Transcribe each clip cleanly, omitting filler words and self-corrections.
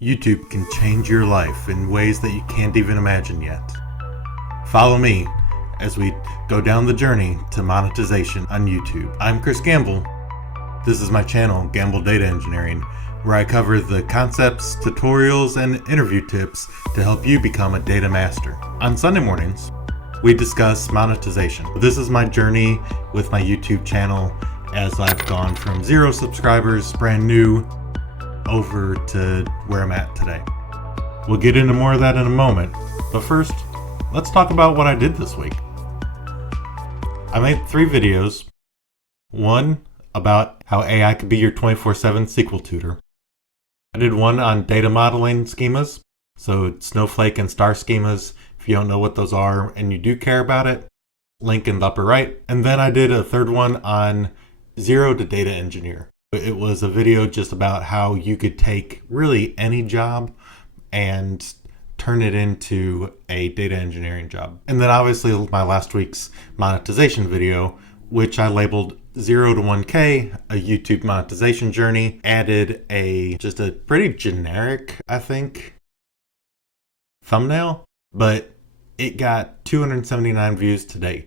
YouTube can change your life in ways that you can't even imagine yet. Follow me as we go down the journey to monetization on YouTube. I'm Chris Gamble. This is my channel, Gamble Data Engineering, where I cover the concepts, tutorials, and interview tips to help you become a data master. On Sunday mornings, we discuss monetization. This is my journey with my YouTube channel as I've gone from 0 subscribers, brand new, over to where I'm at today. We'll get into more of that in a moment, but first, let's talk about what I did this week. I made 3 videos. One about how AI could be your 24/7 SQL tutor. I did one on data modeling schemas, so Snowflake and star schemas. If you don't know what those are and you do care about it, link in the upper right. And then I did a third one on zero to data engineer. It was a video just about how you could take really any job and turn it into a data engineering job. And then obviously my last week's monetization video, which I labeled 0 to 1K, a YouTube monetization journey, added just a pretty generic, I think, thumbnail, but it got 279 views to date.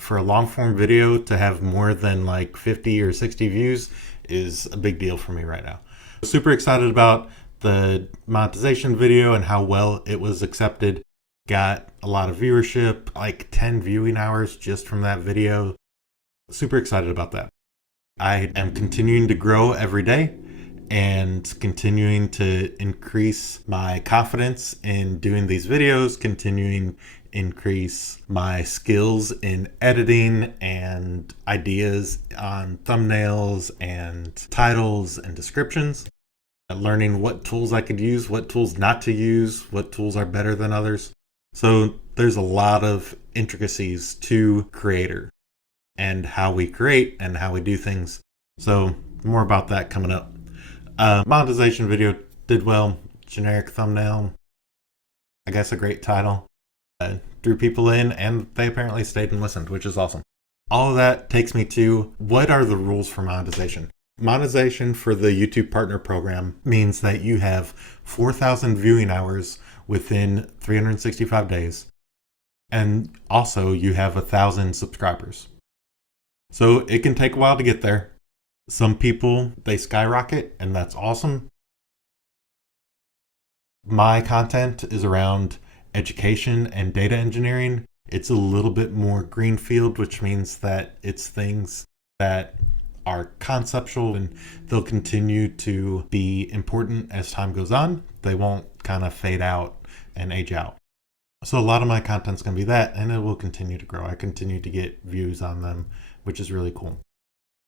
For a long form video to have more than like 50 or 60 views is a big deal for me right now. Super excited about the monetization video and how well it was accepted. Got a lot of viewership, like 10 viewing hours just from that video. Super excited about that. I am continuing to grow every day and continuing to increase my confidence in doing these videos, continuing increase my skills in editing and ideas on thumbnails and titles and descriptions, learning what tools I could use, what tools not to use, what tools are better than others. So there's a lot of intricacies to creator and how we create and how we do things. So more about that coming up. Monetization video did well, generic thumbnail, I guess a great title. Drew people in and they apparently stayed and listened, which is awesome. All of that takes me to what are the rules for monetization? Monetization for the YouTube Partner Program means that you have 4,000 viewing hours within 365 days. And also you have 1,000 subscribers. So it can take a while to get there. Some people, they skyrocket and that's awesome. My content is around education and data engineering. It's a little bit more greenfield, which means that it's things that are conceptual and they'll continue to be important as time goes on. They won't kind of fade out and age out. So a lot of my content's going to be that, and it will continue to grow. I continue to get views on them, which is really cool.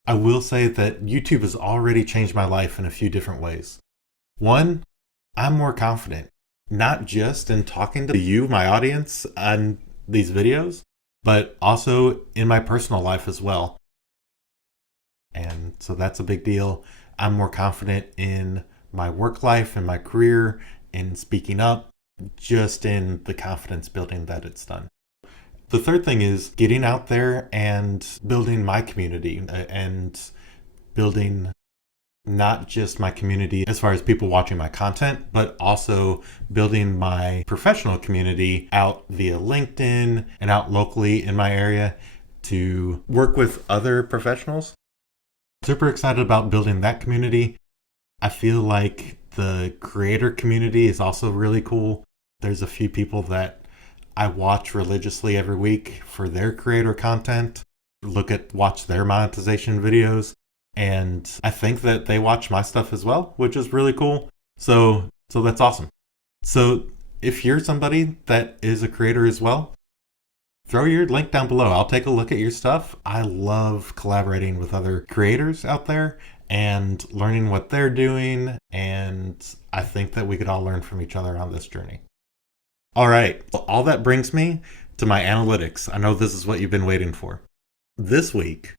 I will say that YouTube has already changed my life in a few different ways. One, I'm more confident. Not just in talking to you, my audience, on these videos, but also in my personal life as well. And so that's a big deal. I'm more confident in my work life and my career, in speaking up, just in the confidence building that it's done. The third thing is getting out there and building my community and building not just my community as far as people watching my content, but also building my professional community out via LinkedIn and out locally in my area to work with other professionals. Super excited about building that community. I feel like the creator community is also really cool. There's a few people that I watch religiously every week for their creator content, watch their monetization videos. And I think that they watch my stuff as well, which is really cool. So that's awesome. So if you're somebody that is a creator as well, throw your link down below. I'll take a look at your stuff. I love collaborating with other creators out there and learning what they're doing. And I think that we could all learn from each other on this journey. All right. All that brings me to my analytics. I know this is what you've been waiting for. This week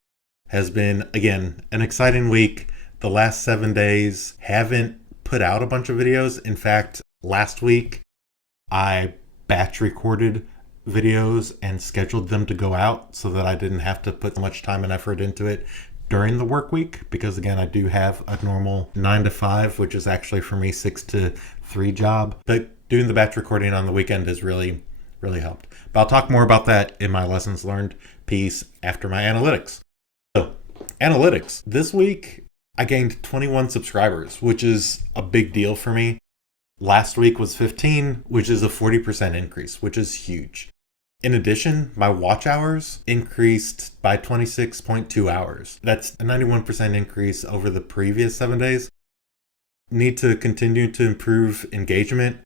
has been, again, an exciting week. The last 7 days haven't put out a bunch of videos. In fact, last week I batch recorded videos and scheduled them to go out so that I didn't have to put much time and effort into it during the work week, because again, I do have a normal 9 to 5, which is actually for me 6 to 3 job. But doing the batch recording on the weekend has really helped. But I'll talk more about that in my lessons learned piece after my analytics. So, analytics. This week, I gained 21 subscribers, which is a big deal for me. Last week was 15, which is a 40% increase, which is huge. In addition, my watch hours increased by 26.2 hours. That's a 91% increase over the previous 7 days. Need to continue to improve engagement.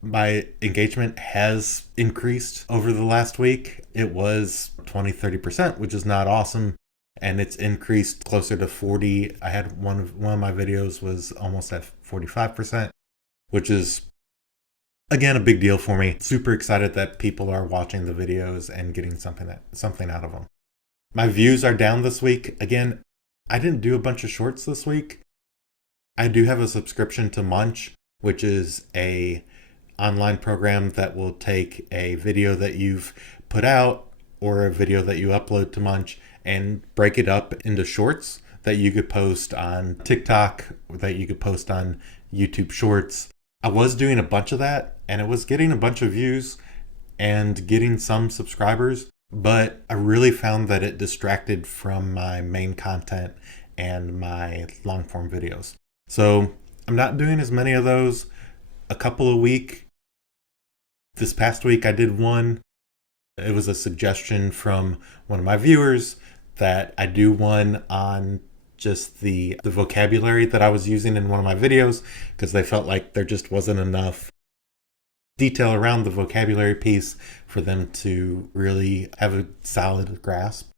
My engagement has increased over the last week. It was 20-30%, which is not awesome. And it's increased closer to 40. I had one of my videos was almost at 45%, which is, again, a big deal for me. Super excited that people are watching the videos and getting something out of them. My views are down this week. Again, I didn't do a bunch of shorts this week. I do have a subscription to Munch, which is a online program that will take a video that you've put out or a video that you upload to Munch and break it up into shorts that you could post on TikTok, or that you could post on YouTube Shorts. I was doing a bunch of that, and it was getting a bunch of views and getting some subscribers, but I really found that it distracted from my main content and my long form videos. So I'm not doing as many of those, a couple a week. This past week I did one. It was a suggestion from one of my viewers that I do one on just the vocabulary that I was using in one of my videos, because they felt like there just wasn't enough detail around the vocabulary piece for them to really have a solid grasp.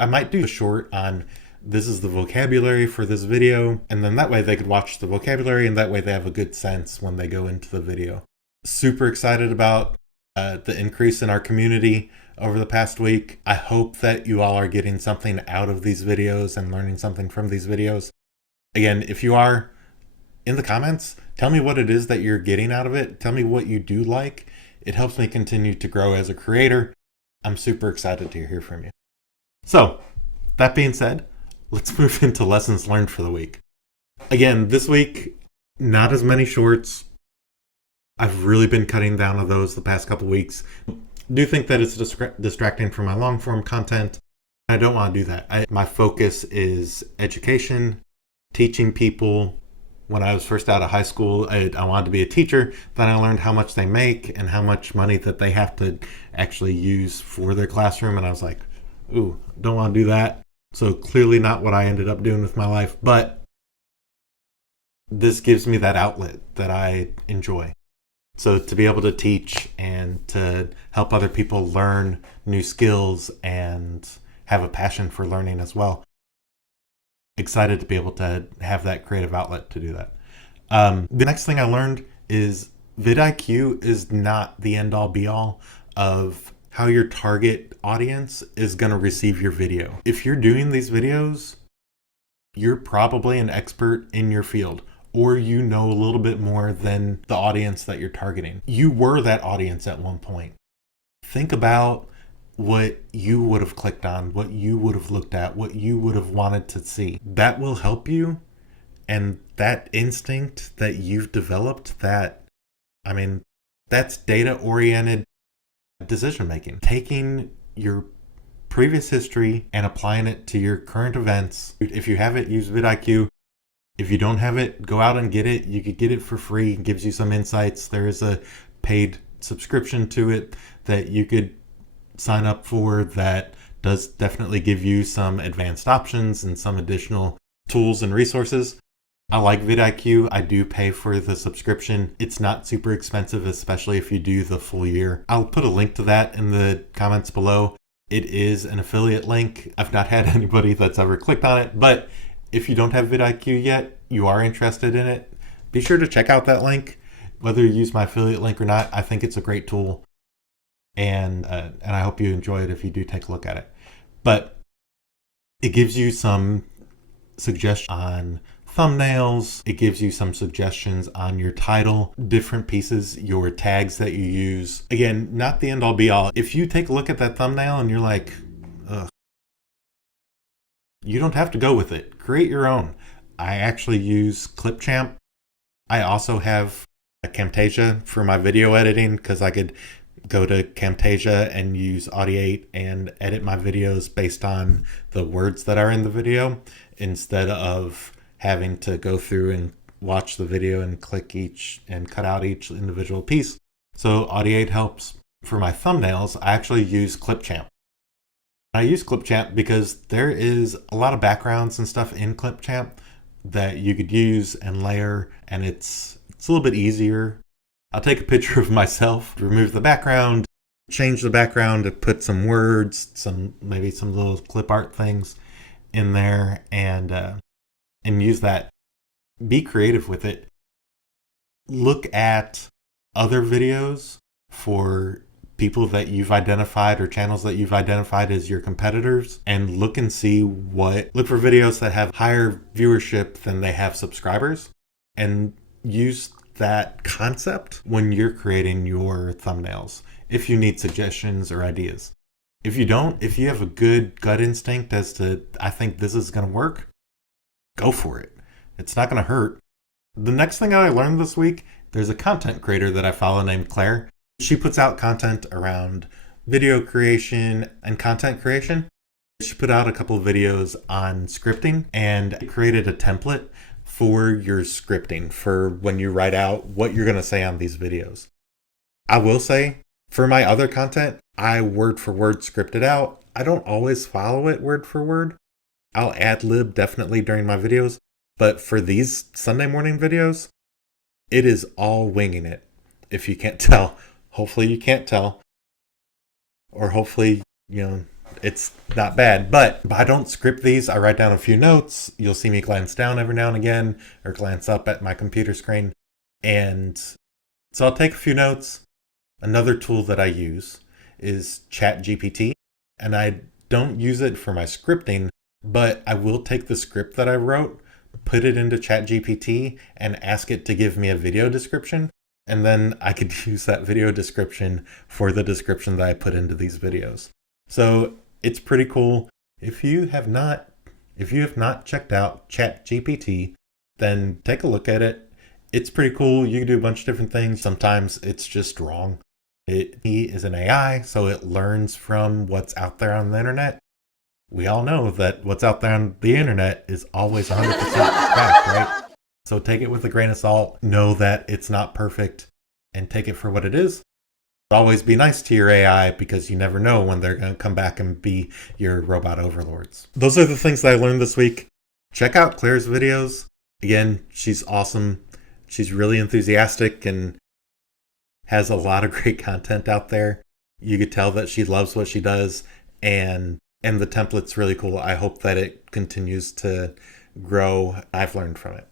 I might do a short on this is the vocabulary for this video, and then that way they could watch the vocabulary, and that way they have a good sense when they go into the video. Super excited about the increase in our community over the past week. I hope that you all are getting something out of these videos and learning something from these videos. Again, if you are, in the comments, tell me what it is that you're getting out of it. Tell me what you do like. It helps me continue to grow as a creator. I'm super excited to hear from you. So, that being said, let's move into lessons learned for the week. Again, this week, not as many shorts. I've really been cutting down on those the past couple weeks. Do think that it's distracting from my long form content. I don't want to do that. My focus is education, teaching people. When I was first out of high school, I wanted to be a teacher. Then I learned how much they make and how much money that they have to actually use for their classroom. And I was like, ooh, don't want to do that. So clearly not what I ended up doing with my life. But this gives me that outlet that I enjoy. So to be able to teach and to help other people learn new skills and have a passion for learning as well. Excited to be able to have that creative outlet to do that. The next thing I learned is vidiq is not the end all be all of how your target audience is going to receive your video. If you're doing these videos, you're probably an expert in your field, or you know a little bit more than the audience that you're targeting. You were that audience at one point. Think about what you would have clicked on, what you would have looked at, what you would have wanted to see. That will help you. And that instinct that you've developed, that's data-oriented decision making. Taking your previous history and applying it to your current events. If you have it, use vidiq. If you don't have it, go out and get it. You could get it for free. It gives you some insights. There is a paid subscription to it that you could sign up for that does definitely give you some advanced options and some additional tools and resources. I like vidiq. I do pay for the subscription. It's not super expensive, especially if you do the full year. I'll put a link to that in the comments below. It is an affiliate link. I've not had anybody that's ever clicked on it, but if you don't have vidiq yet, you are interested in it, be sure to check out that link. Whether you use my affiliate link or not, I think it's a great tool. And I hope you enjoy it if you do take a look at it. But it gives you some suggestions on thumbnails. It gives you some suggestions on your title, different pieces, your tags that you use. Again, not the end all be all. If you take a look at that thumbnail and you're like, ugh, You don't have to go with it. Create your own. I actually use clipchamp. I also have a camtasia for my video editing because I could go to Camtasia and use Audiate and edit my videos based on the words that are in the video instead of having to go through and watch the video and click each and cut out each individual piece. So Audiate helps. For my thumbnails, I actually use clipchamp. I use clipchamp because there is a lot of backgrounds and stuff in clipchamp that you could use and layer, and it's a little bit easier. I'll take a picture of myself, remove the background, change the background to put some words, maybe some little clip art things in there, and use that. Be creative with it. Look at other videos for people that you've identified or channels that you've identified as your competitors, and look and see look for videos that have higher viewership than they have subscribers, and use that concept when you're creating your thumbnails if you need suggestions or ideas. If you don't, if you have a good gut instinct as to, I think this is going to work, go for it. It's not going to hurt. The next thing I learned this week, there's a content creator that I follow named Claire. She puts out content around video creation and content creation. She put out a couple of videos on scripting and created a template for your scripting for when you write out what you're going to say on these videos. I will say, for my other content, I word for word script it out. I don't always follow it word for word. I'll ad lib definitely during my videos, but for these Sunday morning videos, it is all winging it. If you can't tell, hopefully you can't tell, or hopefully, it's not bad, but I don't script these. I write down a few notes. You'll see me glance down every now and again or glance up at my computer screen. And so I'll take a few notes. Another tool that I use is ChatGPT, and I don't use it for my scripting, but I will take the script that I wrote, put it into ChatGPT, and ask it to give me a video description. And then I could use that video description for the description that I put into these videos. So it's pretty cool. If you have not checked out ChatGPT, then take a look at it. It's pretty cool. You can do a bunch of different things. Sometimes it's just wrong. He is an AI, so it learns from what's out there on the internet. We all know that what's out there on the internet is always 100% fact, right? So take it with a grain of salt. Know that it's not perfect and take it for what it is. Always be nice to your AI because you never know when they're going to come back and be your robot overlords. Those are the things that I learned this week. Check out Claire's videos. Again, she's awesome. She's really enthusiastic and has a lot of great content out there. You could tell that she loves what she does, and the template's really cool. I hope that it continues to grow. I've learned from it.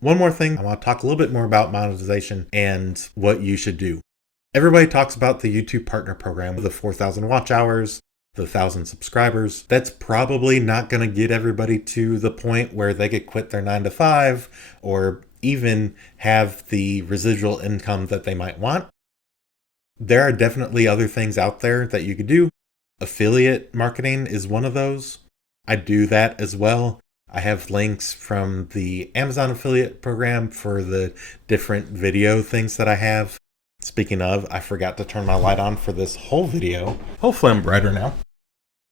One more thing, I want to talk a little bit more about monetization and what you should do. Everybody talks about the YouTube Partner Program, the 4,000 watch hours, the 1,000 subscribers. That's probably not going to get everybody to the point where they could quit their 9-to-5 or even have the residual income that they might want. There are definitely other things out there that you could do. Affiliate marketing is one of those. I do that as well. I have links from the Amazon affiliate program for the different video things that I have. Speaking of, I forgot to turn my light on for this whole video. Hopefully I'm brighter now.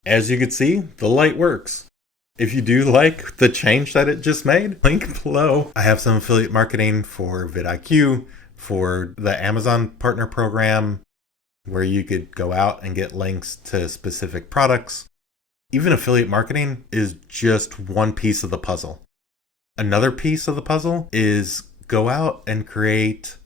As you can see, the light works. If you do like the change that it just made, link below. I have some affiliate marketing for vidiq, for the Amazon Partner Program, where you could go out and get links to specific products. Even affiliate marketing is just one piece of the puzzle. Another piece of the puzzle is go out and create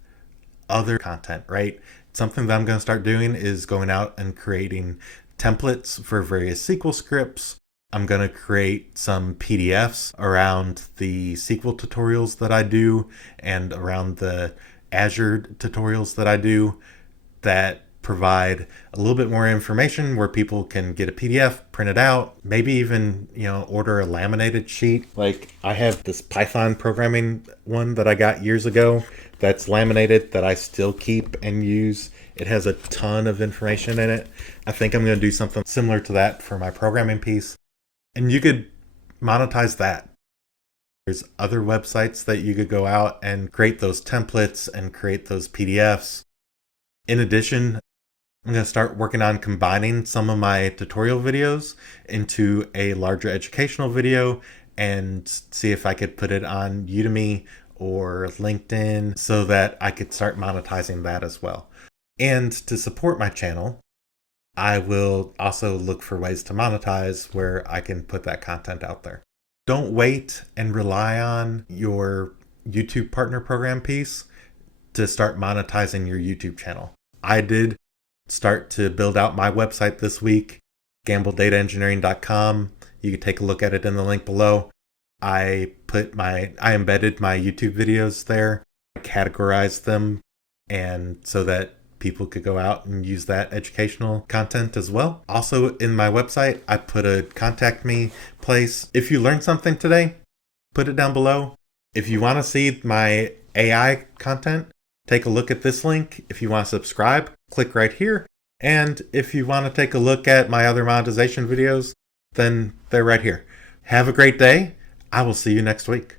other content, right? Something that I'm going to start doing is going out and creating templates for various SQL scripts. I'm going to create some PDFs around the SQL tutorials that I do and around the Azure tutorials that I do that provide a little bit more information where people can get a PDF, print it out, maybe even, order a laminated sheet. Like I have this Python programming one that I got years ago that's laminated that I still keep and use. It has a ton of information in it. I think I'm going to do something similar to that for my programming piece. And you could monetize that. There's other websites that you could go out and create those templates and create those PDFs. In addition, I'm going to start working on combining some of my tutorial videos into a larger educational video and see if I could put it on Udemy or LinkedIn so that I could start monetizing that as well. And to support my channel, I will also look for ways to monetize where I can put that content out there. Don't wait and rely on your YouTube partner program piece to start monetizing your YouTube channel. I did start to build out my website this week, gambledataengineering.com. You can take a look at it in the link below. I embedded my YouTube videos there, categorized them, and so that people could go out and use that educational content as well. Also, in my website, I put a contact me place. If you learned something today, put it down below. If you want to see my AI content, take a look at this link. If you want to subscribe, click right here. And if you want to take a look at my other monetization videos, then they're right here. Have a great day. I will see you next week.